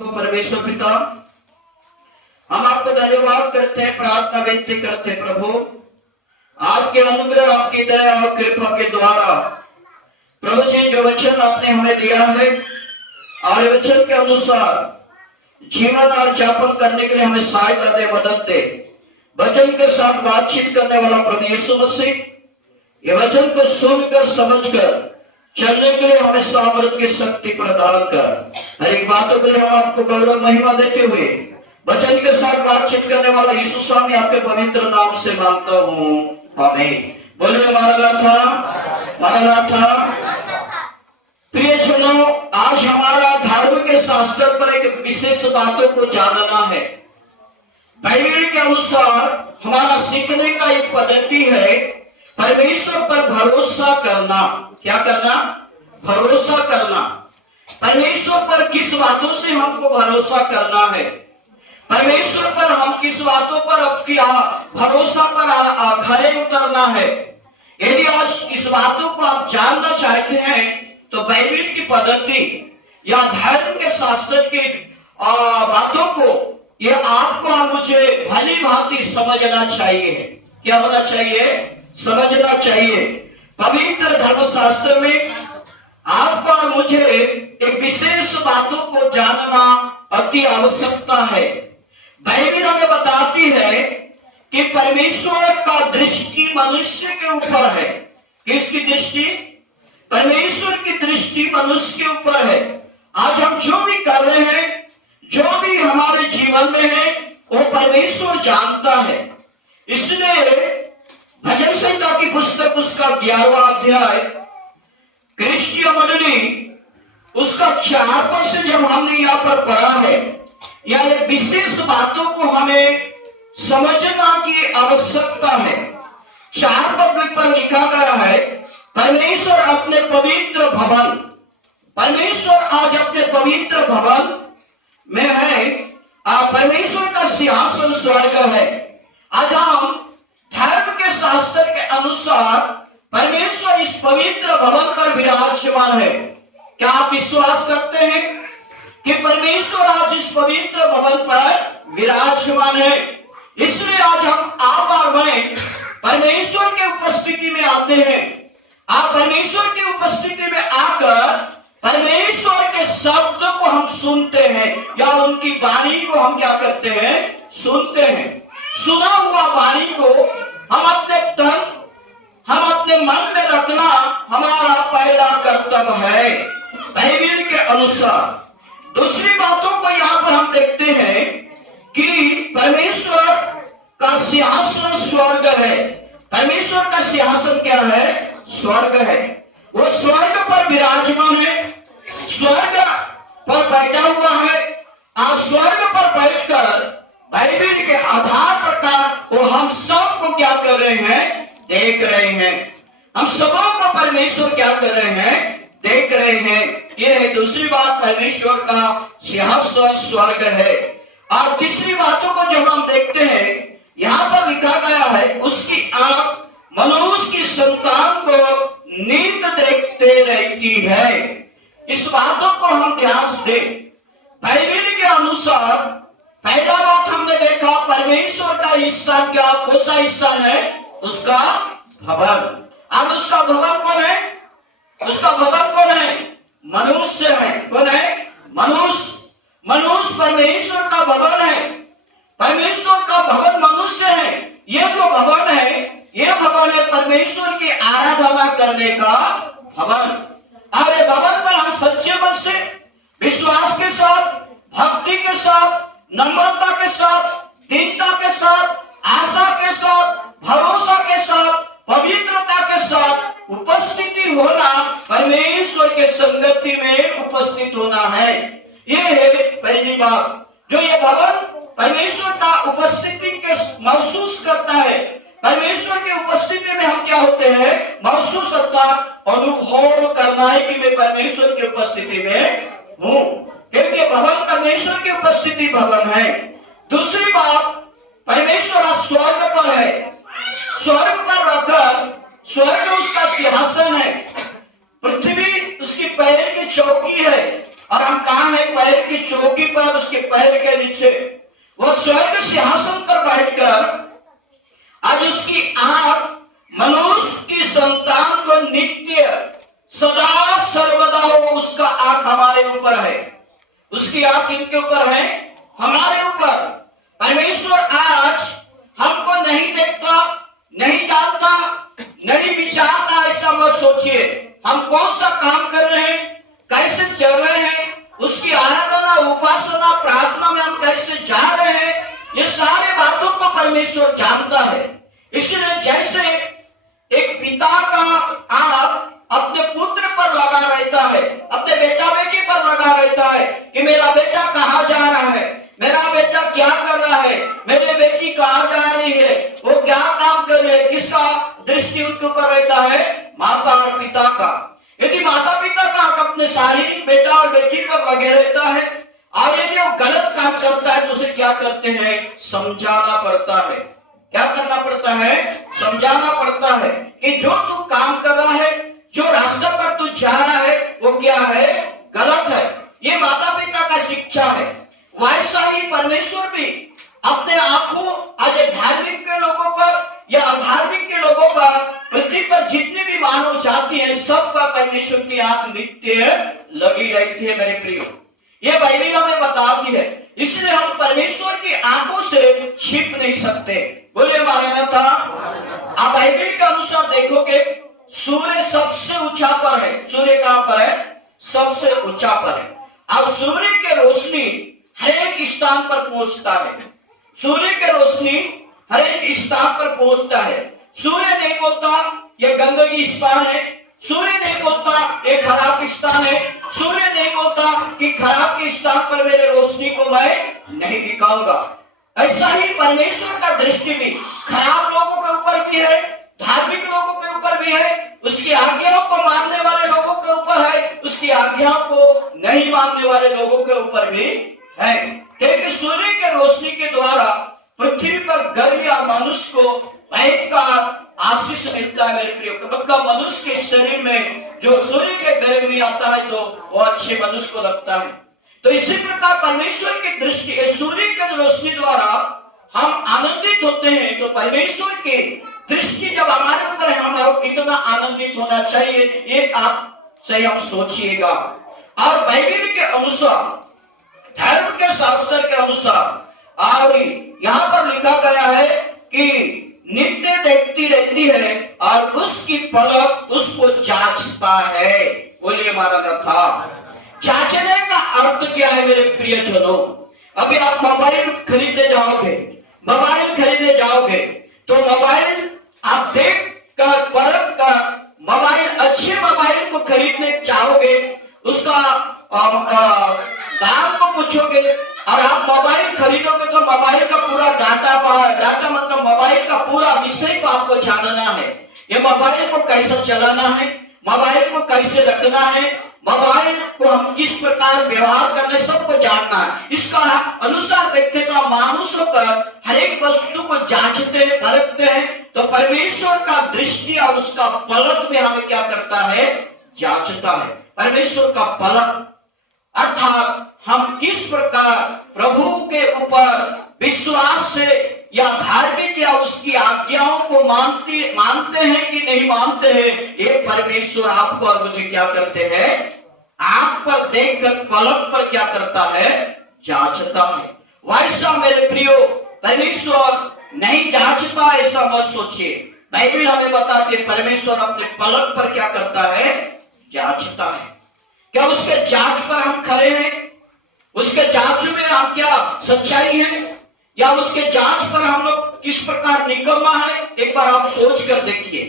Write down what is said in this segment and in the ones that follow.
परमेश्वर पिता, हम आपको धन्यवाद करते हैं, प्रार्थना विनती करते हैं प्रभु, आपके अनुग्रह, आपकी दया और कृपा के द्वारा प्रभु जी जो वचन आपने हमें दिया है और वचन के अनुसार जीवन और जापन करने के लिए हमें सहायता दे, मदद दे। वचन के साथ बातचीत करने वाला प्रभु यीशु मसीह, ये वचन को सुनकर समझकर चलने के लिए हमें सामर्थ की शक्ति प्रदान कर। हर एक बातों के लिए हम आपको गौरव महिमा देते हुए वचन के साथ बातचीत करने वाला यीशु स्वामी आपके पवित्र नाम से मांगता हूँ, आमीन। बोलिए मारानाथा, मारानाथा। प्रिय जनों, आज हमारा धर्म के शास्त्र पर एक विशेष बातों को जानना है। बाइबल के अनुसार हमारा सीखने का एक पद्धति है परमेश्वर पर भरोसा करना। क्या करना? भरोसा करना। परमेश्वर पर किस बातों से हमको भरोसा करना है, परमेश्वर पर हम किस बातों पर भरोसा पर खरे उतरना है। यदि आज इस बातों को आप जानना चाहते हैं तो बाइबल की पद्धति या धर्म के शास्त्र की बातों को ये आपको और मुझे भली भांति समझना चाहिए। क्या होना चाहिए? समझना चाहिए। पवित्र धर्मशास्त्र में आपको और मुझे एक विशेष बातों को जानना अति आवश्यकता है। बाइबल हमें बताती है कि परमेश्वर का दृष्टि मनुष्य के ऊपर है। किसकी दृष्टि? परमेश्वर की दृष्टि मनुष्य के ऊपर है। आज हम जो भी कर रहे हैं, जो भी हमारे जीवन में है, वो परमेश्वर जानता है। इसलिए भजन संहिता की पुस्तक उसका 11वां अध्याय, क्रिस्टीय मंडली उसका 4 पद से जब हमने यहाँ पर पढ़ा है, यह एक विशेष बातों को हमें समझना की आवश्यकता है। 4 पद पर लिखा गया है, परमेश्वर अपने पवित्र भवन, परमेश्वर आज अपने पवित्र भवन में है। परमेश्वर का सिंहासन स्वर्ग है। आज हम धर्म के शास्त्र के अनुसार परमेश्वर इस पवित्र भवन पर विराजमान है। क्या आप विश्वास करते हैं कि परमेश्वर आज इस पवित्र भवन पर विराजमान है? इसलिए आज हम आप और मैं परमेश्वर के उपस्थिति में आते हैं। आप परमेश्वर की उपस्थिति में आकर परमेश्वर के शब्द को हम सुनते हैं या उनकी वाणी को हम क्या करते हैं? सुनते हैं। सुना हुआ वाणी को हम अपने तन, हम अपने मन में रखना हमारा पहला कर्तव्य है बाइबल के अनुसार। दूसरी बातों को यहाँ पर हम देखते हैं कि परमेश्वर का सिंहासन स्वर्ग है। परमेश्वर का सिंहासन क्या है? स्वर्ग है। वो स्वर्ग पर विराजमान है, स्वर्ग पर बैठा हुआ है। आप स्वर्ग पर बैठकर बाइबल के आधार पर वो हम सबको क्या कर रहे हैं? देख रहे हैं। हम सबों को परमेश्वर क्या कर रहे हैं? देख रहे हैं। ये है दूसरी बात, परमेश्वर का सिंहासन स्वर्ग है। और तीसरी बातों को जब हम देखते हैं, यहाँ पर लिखा गया है, उसकी आंख मनुष्य की संतान को नीत देखते रहती है। इस बातों को हम ध्यान से दें। बाइबल के अनुसार पहला बात हमने देखा, परमेश्वर का स्थान क्या, कौन सा स्थान है? उसका भवन। अब उसका भवन कौन है? उसका भवन कौन है? मनुष्य है। कौन है? मनुष्य। मनुष्य परमेश्वर का भवन है। परमेश्वर का भवन मनुष्य है। ये जो भवन है, ये भवन है परमेश्वर की आराधना करने का भवन। और ये भवन पर हम सच्चे मन से, विश्वास के साथ, भक्ति के साथ, नम्रता के साथ, दीनता के साथ, आशा के साथ, भरोसा के साथ, पवित्रता के साथ उपस्थिति होना, परमेश्वर के संगति में उपस्थित होना है। ये है पहली बात। जो ये भवन परमेश्वर का उपस्थिति के महसूस करता है। परमेश्वर की उपस्थिति में हम क्या होते हैं? महसूस अर्थात अनुभव करना है कि मैं परमेश्वर की उपस्थिति में हूँ, क्योंकि भवन परमेश्वर की उपस्थिति भवन है। दूसरी बात, परमेश्वर स्वर्ग पर है। स्वर्ग पर रखकर, स्वर्ग उसका सिंहासन है, पृथ्वी उसकी पैर की चौकी है, और हम कहाँ हैं? पैर की चौकी पर, उसके पैर के नीचे वह स्वर्ग सिंहासन पर बैठकर आज उसकी आंख मनुष्य की संतान को नित्य सदा सर्वदा हो, उसका आंख हमारे ऊपर है। उसकी आंख इनके ऊपर है, हमारे ऊपर। परमेश्वर आज हमको नहीं देखता, नहीं जानता, नहीं विचारता। ऐसा मत सोचिए। हम कौन सा काम कर रहे हैं, कैसे चल रहे हैं, उसकी आराधना, उपासना, प्रार्थना में हम कैसे जा रहे हैं, ये सारे बातों को परमेश्वर जानता है। इसलिए जैसे एक पिता का आंख अपने पुत्र पर लगा रहता है, अपने बेटा बेटी पर लगा रहता है कि मेरा बेटा कहाँ जा रहा है, मेरा बेटा क्या कर रहा है, मेरी बेटी कहाँ जा रही है, वो क्या काम कर रही है, किसका दृष्टि उनके ऊपर रहता है? माता और पिता का। यदि माता पिता का अपने शारीरिक बेटा और बेटी पर लगे रहता है और यदि वो गलत काम करता है तो उसे क्या करते हैं? समझाना पड़ता है। क्या करना पड़ता है? समझाना पड़ता है कि जो तू काम कर रहा है, जो रास्ते पर तू जा रहा है, वो क्या है? गलत है। ये माता पिता का शिक्षा है। वैसा ही परमेश्वर भी अपने आंखों आज धार्मिक के लोगों पर या अधार्मिक के लोगों पर, पृथ्वी पर जितने भी मानव जाति है, सब पर परमेश्वर की आंख नित्य लगी रहती है। मेरे प्रियो, ये बाइबल में बताती है। इसलिए हम परमेश्वर की आंखों से छिप नहीं सकते। बोले मारानाथा। आप बाइबल के अनुसार देखोगे, सूर्य सबसे ऊंचा पर है। सूर्य कहां पर है? सबसे ऊंचा पर है। अब सूर्य की रोशनी हर एक स्थान पर पहुंचता है। सूर्य की रोशनी हर एक स्थान पर पहुंचता है। सूर्य नहीं बोलता ये गंदगी स्थान है, सूर्य नहीं बोलता ये खराब स्थान है, सूर्य नहीं बोलता कि खराब के स्थान पर मेरे रोशनी को मैं नहीं दिखाऊंगा। ऐसा ही परमेश्वर का दृष्टि भी खराब लोगों के ऊपर भी है, धार्मिक लोगों के ऊपर भी है, उसकी आज्ञाओं को मानने वाले लोगों के ऊपर है, उसकी आज्ञाओं को नहीं मानने वाले लोगों के ऊपर भी है। क्योंकि सूर्य के रोशनी के द्वारा पृथ्वी पर गर्मी और मनुष्य को बैठ का आशीष मिलता है। मेरे प्रिय, मतलब मनुष्य के शरीर में जो सूर्य के गर्मी आता है तो वो अच्छे मनुष्य को लगता है। तो इसी प्रकार परमेश्वर की दृष्टि, सूर्य की रोशनी द्वारा हम आनंदित होते हैं। तो परमेश्वर की दृष्टि जब हमारे ऊपर है, हमारा कितना आनंदित होना चाहिए, ये आप सही हम सोचिएगा। और बाइबल के अनुसार, धर्म के शास्त्र के अनुसार, और यहाँ पर लिखा गया है कि नित्य देखती रहती है और उसकी पलक उसको जांचता है। बोलिए मारानाथा। जांचने का अर्थ क्या है मेरे प्रियजनों? अभी आप मोबाइल खरीदने जाओगे, मोबाइल खरीदने जाओगे तो मोबाइल आप देख कर, परख कर, मोबाइल अच्छे मोबाइल को खरीदने चाहोगे, उसका दाम को पूछोगे और आप मोबाइल खरीदोगे तो मोबाइल का पूरा डाटा मतलब मोबाइल का पूरा विषय को आपको जानना है। ये मोबाइल को कैसे चलाना है, मोबाइल को कैसे रखना है, मोबाइल को हम किस प्रकार व्यवहार करने, सबको जानना है। इसका अनुसार देखते तो मानुष होकर हर एक वस्तु को जांचते परखते हैं। तो परमेश्वर का दृष्टि और उसका पलक में हमें क्या करता है? जांचता है। परमेश्वर का पलक अर्थात हम किस प्रकार प्रभु के ऊपर विश्वास से या धार्मिक या उसकी आज्ञाओं को मानते हैं कि नहीं मानते हैं, ये परमेश्वर आपको और मुझे क्या करते हैं? आंख पर देखकर पलक पर क्या करता है? जांचता है। वैसा मेरे प्रियो परमेश्वर नहीं जांचता, ऐसा मत सोचिए। बाइबल हमें बताती है परमेश्वर अपने पलक पर क्या करता है? जांचता है। क्या उसके जांच पर हम खड़े हैं? उसके जांच में हम क्या सच्चाई है, या उसके जांच पर हम लोग किस प्रकार निकम्मा है? एक बार आप सोच कर देखिए।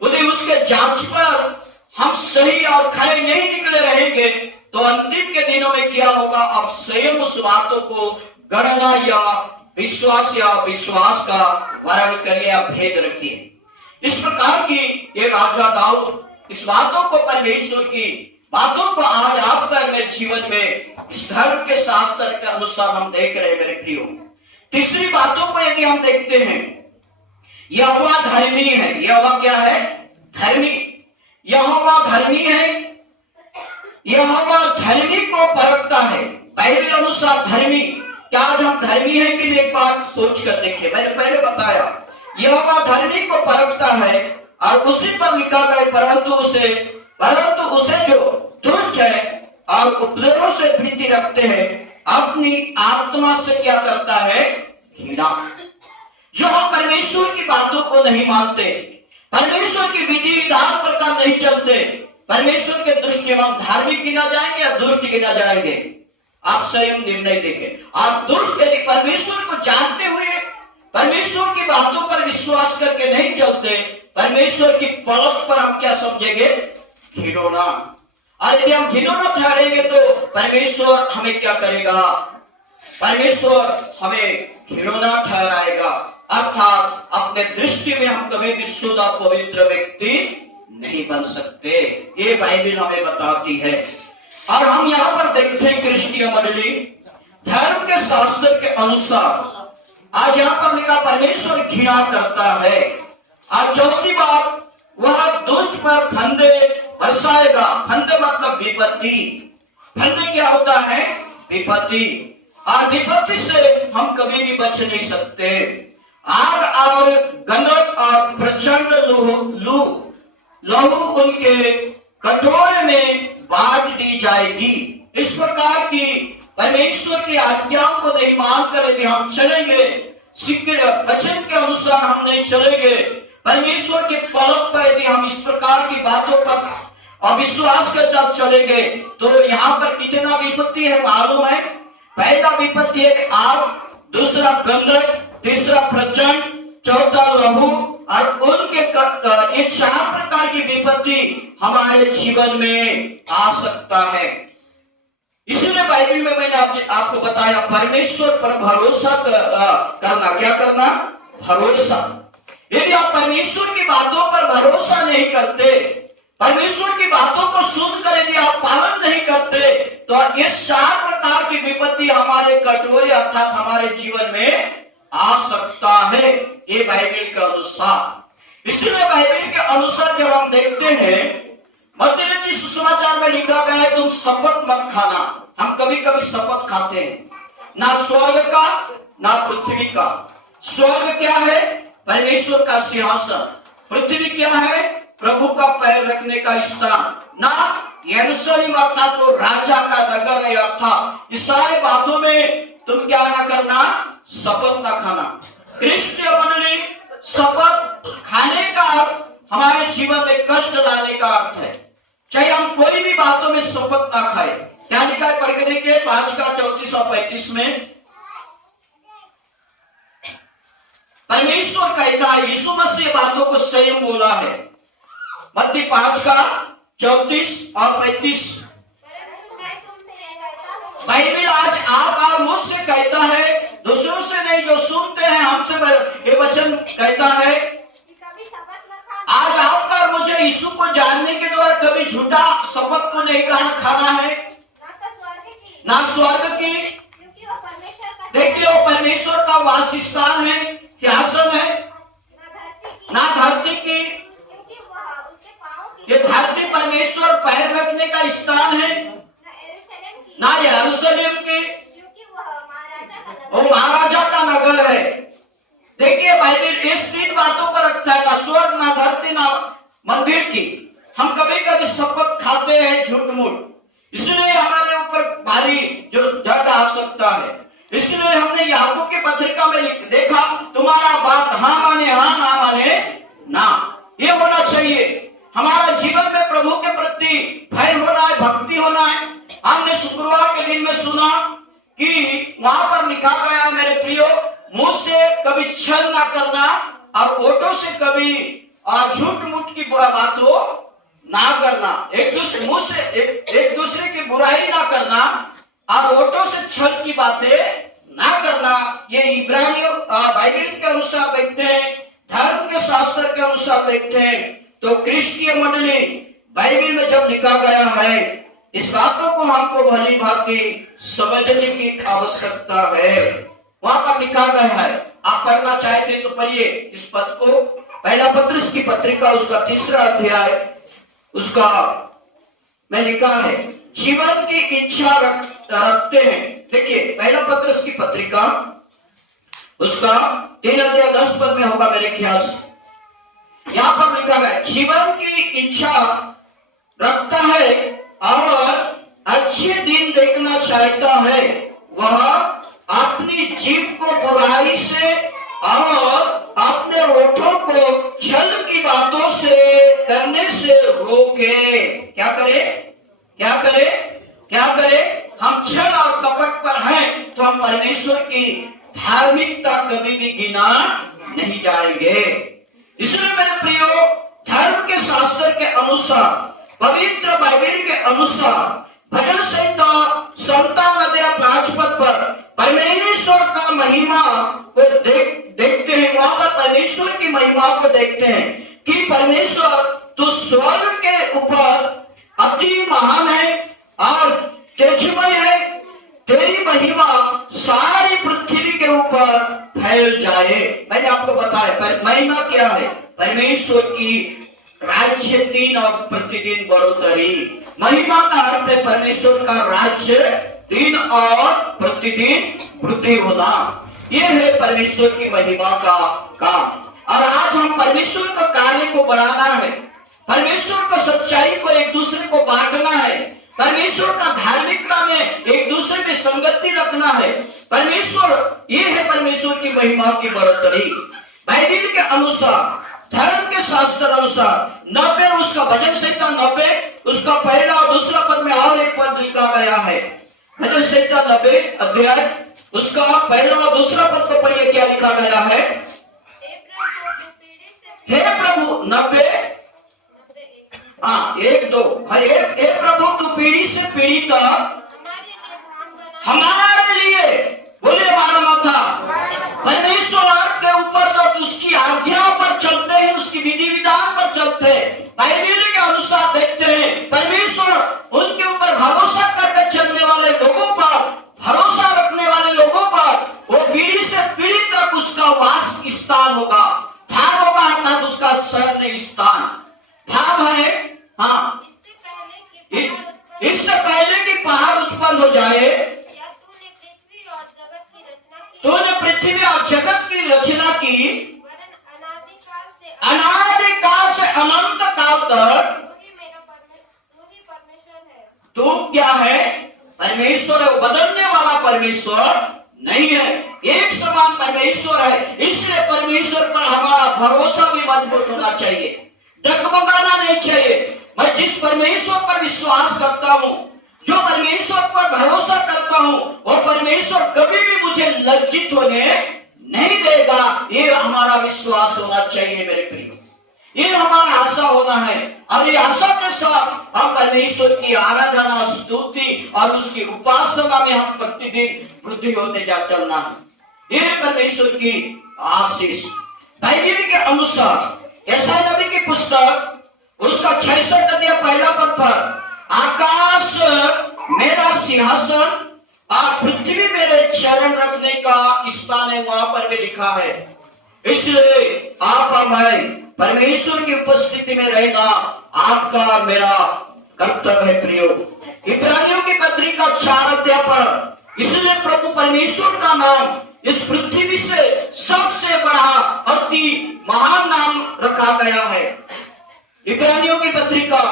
यदि उसके जांच पर हम सही और खरे नहीं निकले रहेंगे तो अंतिम के दिनों में क्या होगा? आप स्वयं उस बातों को गणना या विश्वास का वर्णन करिए, आप भेद रखिए। इस प्रकार की ये राजा दाऊद इस बातों को, परमेश्वर की बातों को आज आपका मेरे जीवन में इस धर्म के शास्त्र के अनुसार हम देख रहे हैं। मेरे प्रियो, तीसरी बातों को यदि हम देखते हैं, यहोवा धर्मी है। यहोवा क्या है? धर्मी। यहोवा धर्मी है। यहोवा धर्मी को परखता है बाइबल अनुसार धर्मी, क्या आज हम धर्मी हैं कि नहीं, एक बात सोच कर देखिए। मैंने पहले बताया यहोवा धर्मी को परखता है और उसी पर लिखा गया, परंतु उसे जो दुष्ट है और उपद्रवों से प्रीति रखते हैं, अपनी आत्मा से क्या करता है, घृणा। जो हम परमेश्वर की बातों को नहीं मानते, परमेश्वर की विधि विधान पर काम नहीं चलते, परमेश्वर के दृष्टि में हम धार्मिक गिना जाएंगे या दुष्ट गिना जाएंगे? आप स्वयं निर्णय देखें। आप दुष्ट यदि परमेश्वर को जानते हुए परमेश्वर की बातों पर विश्वास करके नहीं चलते, परमेश्वर की पलक पर हम क्या समझेंगे, घिनौना। और यदि हम घिनौना ठहरेंगे तो परमेश्वर हमें क्या करेगा, परमेश्वर हमें घिनौना ठहराएगा, अर्थात अपने दृष्टि में हम कभी भी शुद्ध और पवित्र व्यक्ति नहीं बन सकते। ये बाइबल हमें बताती है। और हम यहाँ पर देखते हैं क्रिस्टीय मंडली, धर्म के शास्त्र के अनुसार आज यहाँ पर लिखा परमेश्वर घृणा करता है। और चौथी बात, वह दुष्ट पर फंदे बरसाएगा। फंदे मतलब विपत्ति। फंदे क्या होता है, विपत्ति। और विपत्ति से हम कभी भी बच नहीं सकते। आग और गंधक और प्रचंड लहू उनके कटोरे में बांट दी जाएगी। इस प्रकार की परमेश्वर की आज्ञाओं को नहीं मानकर यदि हम चलेंगे, वचन के अनुसार हम नहीं चलेंगे, परमेश्वर के पलक पर यदि हम इस प्रकार की बातों पर अविश्वास के साथ चलेंगे, तो यहाँ पर कितना विपत्ति है मालूम है? पहला विपत्ति है आग, दूसरा गंधक, तीसरा प्रचंड, चौथा लहू। और उनके ये 4 प्रकार की विपत्ति हमारे जीवन में आ सकता है। इसलिए बाइबल में मैंने आपको बताया परमेश्वर पर भरोसा करना। क्या करना? भरोसा। यदि आप परमेश्वर की बातों पर भरोसा नहीं करते, परमेश्वर की बातों को सुनकर यदि आप पालन नहीं करते, तो ये 4 प्रकार की विपत्ति हमारे कटोरे अर्थात हमारे जीवन में आ सकता है, ये बाइबल के अनुसार। इसलिए बाइबल के अनुसार जब हम देखते हैं, मत्ती सुसमाचार में लिखा गया है, तुम शपथ मत खाना। हम कभी कभी शपथ खाते हैं, ना स्वर्ग का ना पृथ्वी का। स्वर्ग क्या है? परमेश्वर का सिंहासन। पृथ्वी क्या है? प्रभु का पैर रखने का स्थान। ना यरूशलेम अर्थात तो राजा का नगर है, अर्थात इस सारे बातों में तुम क्या ना करना, शपथ ना खाना। क्रिस्टीय मंडली, शपथ खाने का अर्थ हमारे जीवन में कष्ट लाने का अर्थ है। चाहे हम कोई भी बातों में शपथ ना खाए। क्या लिखा है? पढ़ के देखिए 5:34-35 में परमेश्वर कहता है, यीशु मसीह बातों को स्वयं बोला है। मत्ती 5:34 और 35। बाइबल आज आप और मुझसे कहता है, दूसरों से नहीं, जो सुनते हैं हमसे ये वचन कहता है। आज आपका मुझे यीशु को जानने के द्वारा कभी झूठा शपथ को नहीं खाना है, ना स्वर्ग की। देखिए वो परमेश्वर का वासस्थान है, सिंहासन है, ना धरती की। ये धरती परमेश्वर पैर रखने का स्थान है, ना यरूशलेम की, वो महाराजा का नगर है। देखिए बाइबल इस 3 बातों को रखता है, ना स्वर्ग, ना धरती, ना मंदिर की। हम कभी कभी शपथ खाते हैं झूठ मूठ, इसलिए हमारे ऊपर भारी जो दर्द आ सकता है। इसलिए हमने याकूब की पत्रिका में देखा, तुम्हारा बात हाँ माने हाँ, ना माने ना। ये होना चाहिए। हमारा जीवन में प्रभु के प्रति भय होना है, भक्ति होना है। हमने शुक्रवार के दिन में सुना कि वहां पर लिखा गया है, मेरे प्रियो, मुंह से कभी छल ना करना और ओठों से कभी झूठ मूठ की बातों ना करना। एक दूसरे की बुराई ना करना और ओठों से छल की बातें ना करना। ये इब्रानियों बाइबल के अनुसार देखते हैं, धर्म के शास्त्र के अनुसार देखते हैं। तो क्रिस्टीय मंडली, बाइबल में जब लिखा गया है, इस बातों को हमको भली भांति समझने की आवश्यकता है। वहां पर लिखा गया है, आप पढ़ना चाहते तो पढ़िए इस पद को। पहला पत्रस की पत्रिका उसका 3रा अध्याय उसका में लिखा है, जीवन की इच्छा रखते हैं। देखिए पहला पत्रस की पत्रिका उसका 3 अध्याय 10 पद में होगा मेरे ख्याल से। यहां पर लिखा गया जीवन की इच्छा रखता है और अच्छे दिन देखना चाहता है, वह अपनी जीभ को बुराई से और अपने होठों को छल की बातों से करने से रोके। क्या करे, क्या करे, क्या करे? हम छल और कपट पर हैं तो हम परमेश्वर की धार्मिकता कभी भी गिना नहीं जाएंगे। इसलिए मेरे प्रियो, धर्म के शास्त्र के अनुसार, पवित्र बाइबल के अनुसार भजन संहिता 57 पद पर परमेश्वर का महिमा को देखते हैं। वहां पर परमेश्वर की महिमा को देखते हैं कि परमेश्वर तो स्वर्ग के ऊपर अति महान है और तेजमय है, तेरी महिमा सारी पृथ्वी के ऊपर फैल जाए। मैंने आपको बताया महिमा क्या है। परमेश्वर की राज्य दिन और प्रतिदिन बढ़ोतरी। महिमा का अर्थ है परमेश्वर का राज्य दिन और प्रतिदिन वृद्धि होना। यह है परमेश्वर की महिमा का काम। और आज हम परमेश्वर का कार्य को बढ़ाना है, परमेश्वर को सच्चाई को एक दूसरे को बांटना है, परमेश्वर का धार्मिकता में एक दूसरे में संगति रखना है। परमेश्वर, ये है परमेश्वर की महिमा की बढ़ोतरी। बाइबल के अनुसार, धर्म के शास्त्र अनुसार 90 उसका भजन संहिता 90 उसका पहला और दूसरा पद में और एक पद लिखा गया है। भजन संहिता 90 अध्याय उसका पहला और दूसरा पद को पढ़िए, क्या लिखा गया है? हे प्रभु 90 1 2 हे प्रभु तू पीढ़ी से पीढ़ी तक हमारे लिए बोले मानवता। परमेश्वर के ऊपर जो उसकी आज्ञाओं पर चलते हैं, उसकी विधि विधान पर चलते हैं, बाइबल के अनुसार देखते हैं, परमेश्वर उनके ऊपर भरोसा करके चलने वाले लोगों पर, भरोसा रखने वाले लोगों पर वो पीढ़ी से पीढ़ी तक उसका वास स्थान होगा। धाम होगा अर्थात उसका शरण स्थान। धाम है, हाँ, इससे पहले कि पहाड़ उत्पन्न हो जाए, तूने पृथ्वी और जगत की रचना की, अनादिकाल से अनंत काल तक तू क्या है? परमेश्वर है। बदलने वाला परमेश्वर नहीं है, एक समान परमेश्वर है। इसलिए परमेश्वर पर हमारा भरोसा भी मजबूत होना चाहिए, डगमगाना नहीं चाहिए। मैं जिस परमेश्वर पर विश्वास करता हूँ, जो परमेश्वर पर भरोसा करता हूँ, वो परमेश्वर कभी भी मुझे लज्जित होने नहीं देगा। ये हमारा विश्वास होना चाहिए मेरे प्रियो, ये हमारा आशा होना है। और ये आशा के साथ हम परमेश्वर की आराधना, स्तुति और उसकी उपासना में हम प्रतिदिन वृद्धि होते जा चलना है। ये परमेश्वर की आशीष। बाइबल के अनुसार यशायाह नबी की पुस्तक उसका 66 अध्याय पहला पद पर आकाश मेरा सिंहासन और पृथ्वी मेरे चरण रखने का स्थान है, वहां पर भी लिखा है। इसलिए आप और मैं परमेश्वर की उपस्थिति में रहना आपका और मेरा कर्तव्य है प्रियो। इब्रानियों की पत्रिका 4 अध्याय पर इसलिए प्रभु परमेश्वर का नाम इस पृथ्वी से सबसे बड़ा अति महान नाम रखा गया है। इब्रानियों की पत्रिका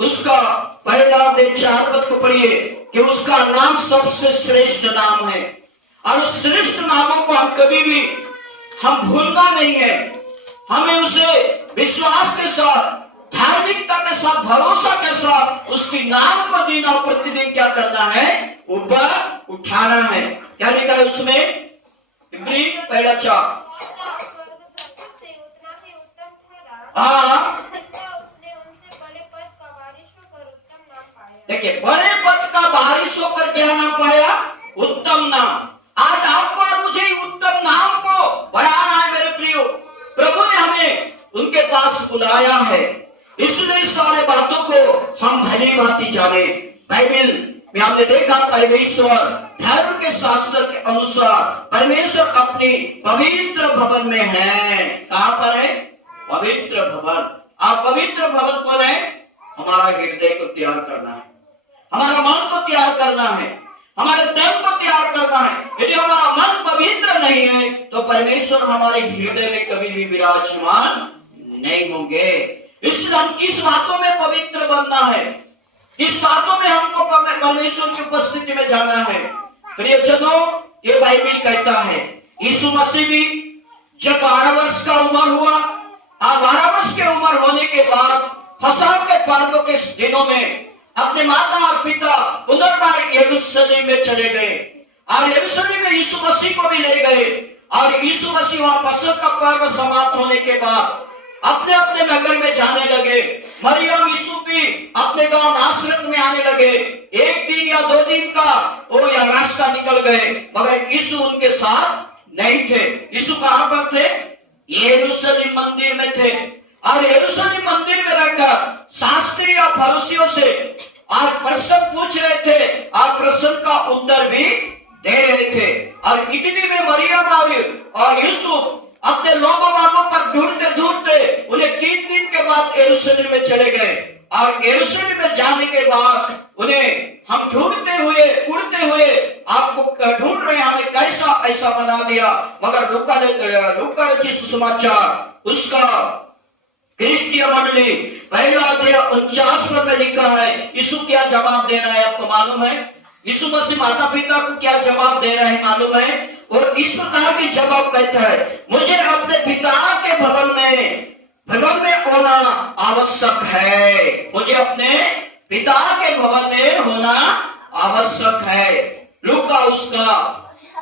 उसका पहला अध्याय 4 पद को पढ़िए कि उसका नाम सबसे श्रेष्ठ नाम है। और उस श्रेष्ठ नामों को हम कभी भी हम भूलना नहीं है। हमें उसे विश्वास के साथ, धार्मिकता के साथ, भरोसा के साथ उसकी नाम को दिन और प्रतिदिन क्या करना है? ऊपर उठाना है। क्या लिखा है उसमें? इब्री पहला 4 देखिए, बड़े पद का बारिश होकर क्या नाम पाया? उत्तम नाम। आज आपको और मुझे उत्तम नाम को बढ़ाना है मेरे प्रियो। प्रभु ने हमें उनके पास बुलाया है, इसलिए सारे बातों को हम भली भांति जाने। बाइबल में हमने देखा परमेश्वर धर्म के शास्त्र के अनुसार परमेश्वर अपनी पवित्र भवन में है। कहां पर है? पवित्र भवन। आप पवित्र भवन कौन है? हमारा हृदय को तैयार करना है, हमारा मन को तैयार करना है, हमारे तन को तैयार करना है। यदि हमारा मन पवित्र नहीं है तो परमेश्वर हमारे हृदय में कभी भी विराजमान नहीं होंगे। इसलिए हम किस बातों में पवित्र बनना है, किस बातों में हमको परमेश्वर की उपस्थिति में जाना है। प्रियजनों, ये बाइबल कहता है यीशु मसीह भी जब 12 वर्ष का उम्र हुआ, 12 वर्ष की उम्र होने के बाद फसह के पर्व के दिनों में अपने माता और पिता पुनर्बार यरूशलेम में चले गए और यरूशलेम में यीशु मसीह को भी ले गए। और यीशु मसीह वहां फसह का पर्व समाप्त होने के बाद अपने अपने नगर में जाने लगे। मरियम यीशु भी अपने गांव नासरत में आने लगे। 1 दिन या 2 दिन का वो या रास्ता निकल गए, मगर यीशु उनके साथ नहीं थे। यीशु कहां पर थे? यरूशलेम मंदिर में थे। और यरूशलेम मंदिर में रहकर शास्त्री और फरीसियों से आज प्रश्न पूछ रहे थे और प्रश्न का उत्तर भी दे रहे थे। और इतनी में मरियम और यूसुफ अपने लोगों बागों पर ढूंढते ढूंढते उन्हें 3 दिन के बाद यरूशलेम में चले गए। और यरूशलेम में जाने के बाद उन्हें हम ढूंढते हुए उड़ते हुए आपको ढूंढ रहे हैं, हमें कैसा ऐसा बना दिया। मगर लूका रचित सुसमाचार उसका क्रिस्टीय मंडली पहला अध्याय 49 पद में लिखा है, यीशु क्या जवाब दे रहा है आपको मालूम है? यीशु मसीह माता पिता को क्या जवाब दे रहा है मालूम है? और इस प्रकार की जवाब कहता है, मुझे अपने पिता के भवन में होना आवश्यक है। मुझे अपने पिता के भवन में होना आवश्यक है। लूका उसका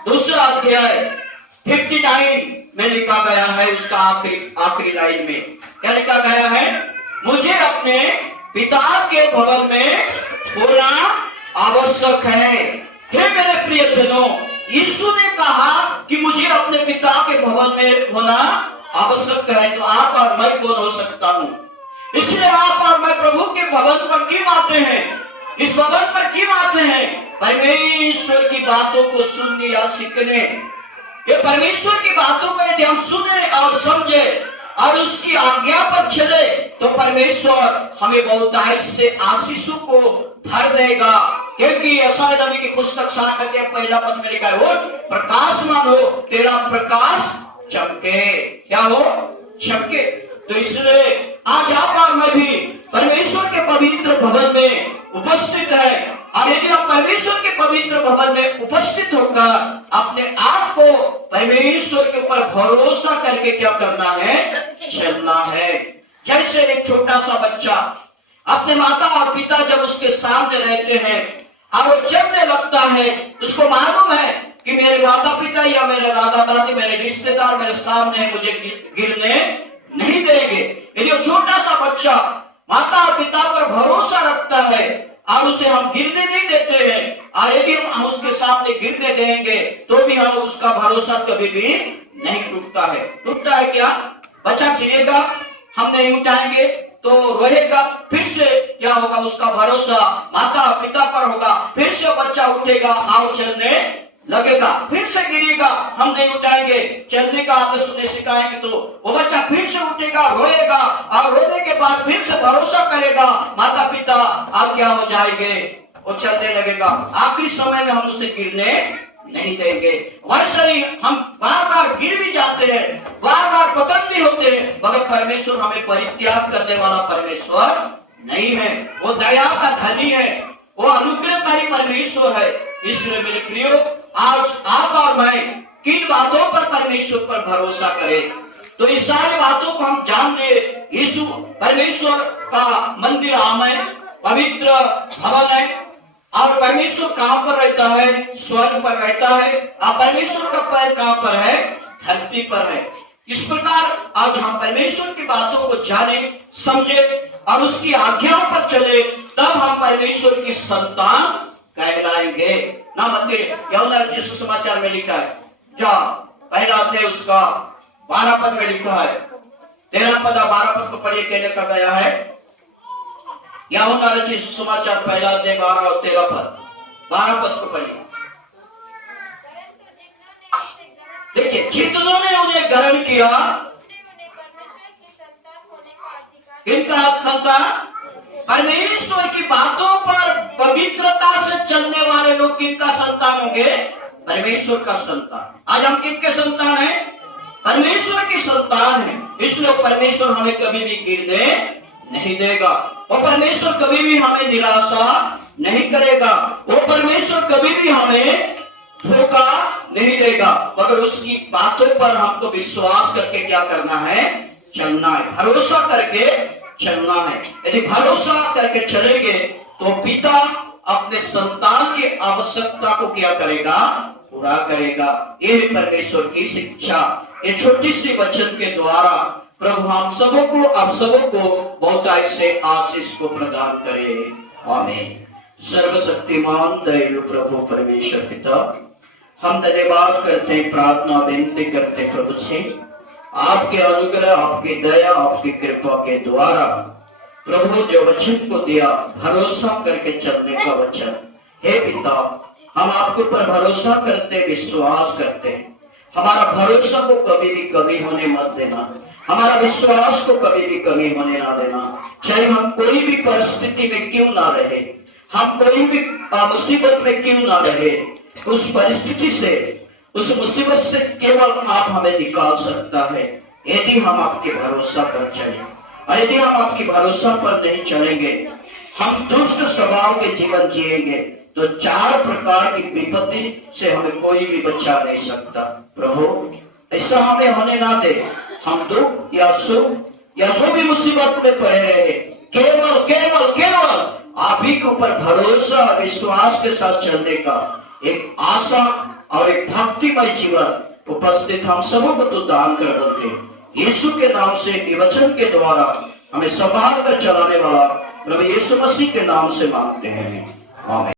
दूसरा अध्याय 59 में लिखा गया है, उसका आखिरी लाइन में क्या लिखा गया है? मुझे अपने पिता के भवन में होना आवश्यक है। हे मेरे प्रियजनों, यीशु ने कहा कि मुझे अपने पिता के भवन में होना आवश्यक है, तो आप और मैं कौन हो सकता हूं? इसलिए आप और मैं प्रभु के भवन पर क्यों आते हैं? इस भवन पर क्यों आते हैं? परमेश्वर की बातों को सुनने या सीखने। ये परमेश्वर की बातों को यदि हम सुने और समझे और उसकी आज्ञा पर चले तो परमेश्वर हमें बहुतायत से आशीषों को भर देगा। क्योंकि यशायाह नबी की पुस्तक 60 अध्याय 1 पद में लिखा है, उठ प्रकाशमान हो, तेरा प्रकाश चमके। क्या हो? चमके। तो इसलिए आज आप और मैं भी परमेश्वर के पवित्र भवन में उपस्थित है। और यदि हम परमेश्वर के पवित्र भवन में उपस्थित होकर अपने आप को परमेश्वर के ऊपर भरोसा करके क्या करना है? चलना है। जैसे एक छोटा सा बच्चा अपने माता और पिता जब उसके सामने रहते हैं और वो चलने लगता है, उसको मालूम है कि मेरे माता पिता या मेरे दादा दादी, मेरे रिश्तेदार मेरे सामने मुझे गिरने नहीं देंगे। यदि वो छोटा सा बच्चा माता और पिता पर भरोसा रखता है और उसे हम गिरने नहीं देते हैं, और यदि हम उसके सामने गिरने देंगे तो भी हम उसका भरोसा कभी भी नहीं टूटता है। टूटता है क्या? बच्चा गिरेगा, हम नहीं उठाएंगे तो रोएगा, फिर से क्या होगा? उसका भरोसा माता पिता पर होगा, फिर से बच्चा उठेगा और चलने लगेगा, फिर से गिरेगा, हम नहीं उठाएंगे, चलने का आदेश उन्हें सिखाएंगे तो वो बच्चा फिर से उठेगा, रोएगा, और रोने के बाद फिर से भरोसा करेगा माता पिता, आप क्या हो जाएंगे, वो चलने लगेगा। आखिरी समय में हम उसे गिरने नहीं देंगे। वैसे ही हम बार बार गिर भी जाते हैं, बार बार पतन भी होते हैं, मगर परमेश्वर हमें परित्याग करने वाला परमेश्वर नहीं है। वो दया का धनी है, वो अनुग्रहकारी परमेश्वर है। इसलिए मेरे प्रियो, आज आप और मैं किन बातों पर परमेश्वर पर भरोसा करें? तो इस सारी बातों को हम जान ले। यीशु परमेश्वर का मंदिर हमें पवित्र भवन है, और परमेश्वर कहां पर रहता है? स्वर्ग पर रहता है। और परमेश्वर का पैर कहां पर है? धरती पर है। इस प्रकार आज हम परमेश्वर की बातों को जाने, समझे और उसकी आज्ञाओं पर चले, तब हम परमेश्वर की संतान कहलाएंगे। ना मत्ती यूहन्ना रचित सुसमाचार में लिखा है, जहाँ पहला अध्याय उसका 12 पद में लिखा है, 13 पद और 12 पद को पढ़िए, क्या लिखा गया है? यूहन्ना रचित सुसमाचार पहला अध्याय 12 और 13 पद, 12 पद को पढ़िए। देखिए, जितनों ने उन्हें ग्रहण किया, इनका संतान परमेश्वर की बातों पर पवित्रता से चलने वाले लोग किनका संतान होंगे? परमेश्वर का संतान। आज हम किनके संतान हैं? परमेश्वर की संतान है। इसलिए परमेश्वर हमें कभी भी गिरने नहीं देगा। और परमेश्वर कभी भी हमें निराशा नहीं करेगा। वो परमेश्वर कभी भी हमें धोखा नहीं देगा। मगर उसकी बातों पर हमको विश्वास करके क्या करना है? चलना है। भरोसा करके चलना है। यदि भरोसा करके चलेंगे तो पिता अपने संतान की आवश्यकता को क्या करेगा? पूरा करेगा। यही परमेश्वर की शिक्षा। ये छोटी सी वचन के द्वारा प्रभु हम सबों को, आप सबों को बहुतायत से आशीष को प्रदान करे। आमीन। सर्वशक्तिमान दयालु प्रभु परमेश्वर पिता, हम धन्यवाद करते हैं, प्रार्थना विनती करते प्रभु जी, आपके अनुग्रह, आपकी दया, आपकी कृपा के द्वारा प्रभु जो वचन को दिया, भरोसा करके चलने का वचन, हे पिता हम आपके ऊपर भरोसा करते, विश्वास करते। हमारा भरोसा को कभी भी कमी होने मत देना। हमारा विश्वास को कभी भी कमी होने ना देना। चाहे हम कोई भी परिस्थिति में क्यों ना रहे, हम कोई भी मुसीबत में क्यों ना रहे, उस परिस्थिति से, उस मुसीबत से केवल आप हमें निकाल सकता है यदि हम आपके भरोसा पर चलें। और यदि हम आपकी भरोसा पर नहीं चलेंगे, हम दुष्ट स्वभाव के जीवन जिएंगे तो 4 प्रकार की विपत्ति से हमें कोई भी बचा नहीं सकता। प्रभु ऐसा हमें होने ना दे। हम दुख या सुख या जो भी मुसीबत में पड़े रहे, केवल केवल केवल आप ही के ऊपर भरोसा, विश्वास के साथ चलने का एक आशा और एक भक्तिमय जीवन उपस्थित हम सबों को तो दान कर देते। यीशु के नाम से, वचन के द्वारा हमें संभाल कर चलाने वाला प्रभु यीशु मसीह के नाम से मांगते हैं। आमीन।